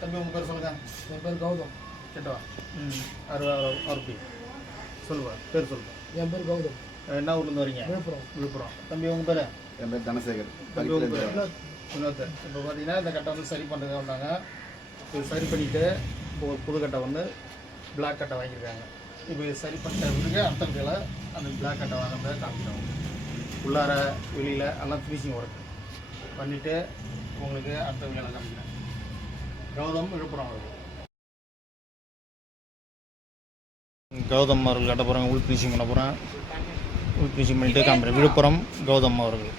தம்பி உங்கள் பேர் சொல்லுங்கள். என் பேர் கௌதம். கேட்டவா? அருப்பி சொல்லுவா, பேர் சொல்லுங்கள். என் பேர் கௌதம். என்ன ஊர்லேருந்து வரீங்க? விழுப்புரம். தம்பி உங்கள் பேர்? என் பேர் தனசேகர். தம்பி உங்கள் பேர்? வினோத். இப்போ பார்த்தீங்கன்னா இந்த கட்டை வந்து சரி பண்ணுறதுக்காக வந்தாங்க. இது சரி பண்ணிவிட்டு இப்போ ஒரு புது கட்டை வந்து பிளாக் கட்டை வாங்கியிருக்காங்க. இப்போ இது சரி பண்ணிட்டு அடுத்த வீடியோவில் அந்த பிளாக் கட்டை வாங்கினதை காமிக்கிறோம். உள்ளார வெளியில் எல்லாம் ஃபினிஷிங் ஒர்க் பண்ணிவிட்டு உங்களுக்கு அடுத்த வீடியோவில் காமிக்கிறேன். கௌதம், விழுப்புரம் அவர்கள். கௌதம் அவர்கள் கட்ட போகிறாங்க. உள் ஃபினிஷிங் பண்ண போகிறேன். உள் ஃபினிஷிங் பண்ணிவிட்டு காமிக்கிறேன். விழுப்புரம் கௌதம் அவர்கள்.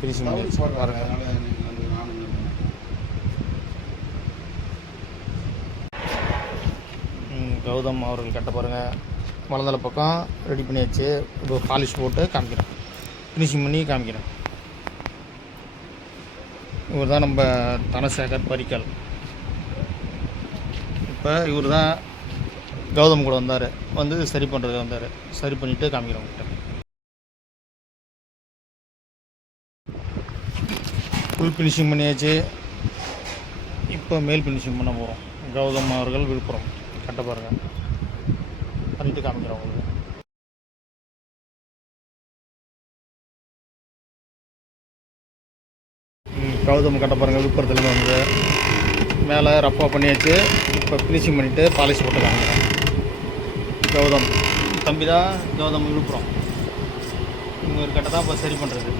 ஃபினிஷிங் பண்ணி பாருங்கள். கௌதம் அவர்கள் கட்ட பாருங்கள். வலந்தல பக்கம் ரெடி பண்ணியாச்சு. இப்போ பாலிஷ் போட்டு காமிக்கிறேன். ஃபினிஷிங் பண்ணி காமிக்கிறேன். இவர் தான் நம்ம தனசேகர் பரிக்கல். இப்போ இவர் தான் கௌதம் கூட வந்தார். வந்து சரி பண்ணுறதுக்கு வந்தார். சரி பண்ணிவிட்டு காமிக்கிறேன் உங்கள்கிட்ட. ஃபுல் ஃபினிஷிங் பண்ணியாச்சு. இப்போ மேல் ஃபினிஷிங் பண்ண போகிறோம். கௌதம் அவர்கள் விழுப்புரம் கட்ட பாருங்கள். பண்ணிட்டு காமிக்கிறோம் உங்களுக்கு. கௌதம் கட்ட பாருங்கள். விழுப்புரத்துலேருந்து வந்து மேலே ரப்பாக பண்ணியாச்சு. இப்போ ஃபினிஷிங் பண்ணிவிட்டு பாலிஷ் போட்டு காமிக்கிறோம். கௌதம் தம்பி தான். கௌதம் விழுப்புரம். இங்கே ஒரு கட்டை தான் இப்போ சரி பண்ணுறது.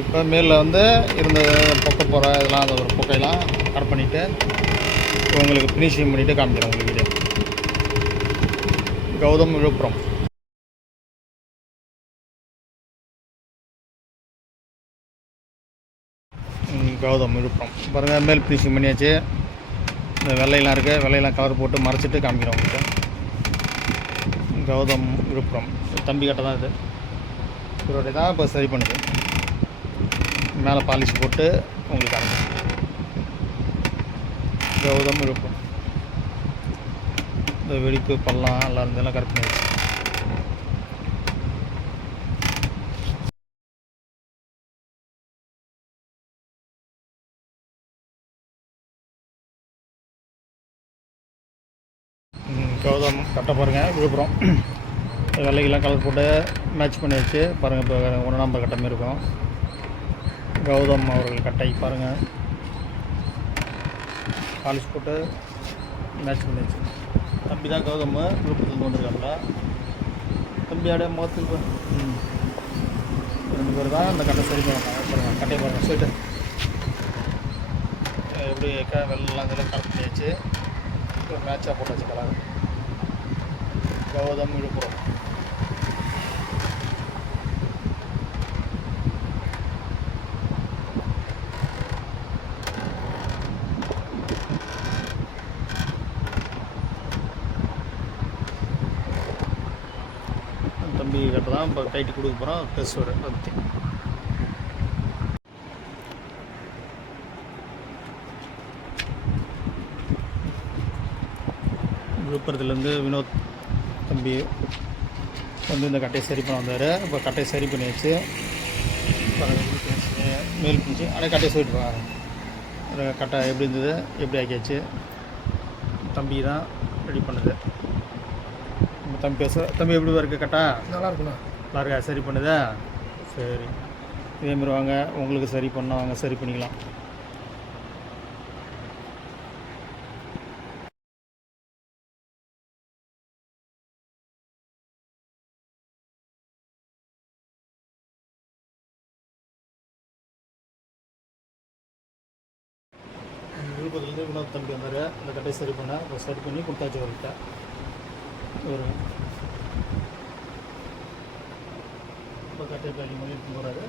இப்போ மேலில் வந்து இருந்த பொக்கை போகிற இதெல்லாம் அந்த ஒரு பொக்கையெல்லாம் கட் பண்ணிவிட்டு உங்களுக்கு ஃபினிஷிங் பண்ணிவிட்டு காமிக்கிறோம் உங்களுக்கு வீடியோ. கௌதம் விழுப்புரம். கௌதம் விழுப்புரம் பாருங்கள். மேல் ஃபினிஷிங் பண்ணியாச்சு. இந்த வெள்ளையெல்லாம் இருக்குது. வெள்ளையெல்லாம் கலர் போட்டு மறைச்சிட்டு காமிக்கிறோம் உங்களுக்கு. கௌதம் விழுப்புரம் தம்பி கட்ட தான் இது. இவருடைய தான் இப்போ சரி பண்ணுது. மேலே பாலிஷ் போட்டு உங்களுக்கு காமிக்கிறோம். கௌதம் விழுப்புரம். இந்த வெடிப்பு பள்ளம் எல்லாம் இருந்தெல்லாம் கரெக்ட் பண்ணிடுச்சு. கௌதம் கட்ட பாருங்கள். விழுப்புரம் வெள்ளைக்கெல்லாம் கலர் போட்டு மேட்ச் பண்ணி வச்சு பாருங்கள். இப்போ 1 நம்பர் கட்டமே இருக்கும். கௌதம் அவர்கள் கட்டை பாருங்கள். பாலிஷ் போட்டு மேட்ச் பண்ணி வச்சு. தம்பி தான் கௌதம் விழுப்புரத்துலேருந்து வந்திருக்காங்களா. தம்பியோட முகத்தில் 2 பேர் தான் இந்த கட்டை சரி பண்ணுவாங்க. பாருங்கள் கட்டையை பாருங்கள். சொல்லிட்டு எப்படி வெள்ளெல்லாம் இதெல்லாம் கரெக்ட் பண்ணி வச்சு மேட்சாக போட்டாச்சு கலர். கௌதம் விழுப்புரம். தம்பி கட்ட தான் இப்போ டைட்டு கொடுக்க போகிறோம். ப்ளஸ் ஒரு பற்றி விழுப்புரத்துலேருந்து வினோத் தம்பி வந்து இந்த கட்டையை சரி பண்ண வந்தார். இப்போ கட்டையை சரி பண்ணியாச்சு. மேல் பிடிச்சி ஆனால் கட்டையை சொல்லிட்டு வாங்க. கட்டை எப்படி இருந்தது எப்படி ஆக்கியாச்சு. தம்பி தான் ரெடி பண்ணுது. தம்பி தம்பி எப்படி இருக்குது கட்டா? நல்லா இருக்குண்ணா. நல்லா இருக்கா? சரி பண்ணுதா? சரி. இதேமாரி வாங்க. உங்களுக்கு சரி பண்ணால் வாங்க சரி பண்ணிக்கலாம். விழுப்புரத்துலேருந்து வினோத் தம்பி வந்தார். இந்த கட்டையை சரி பண்ண இப்போ சரி பண்ணி கொடுத்தாச்சு அவர்கிட்ட. ஒரு இப்போ கட்டை பேக்கிங் பண்ணி போகிறாரு.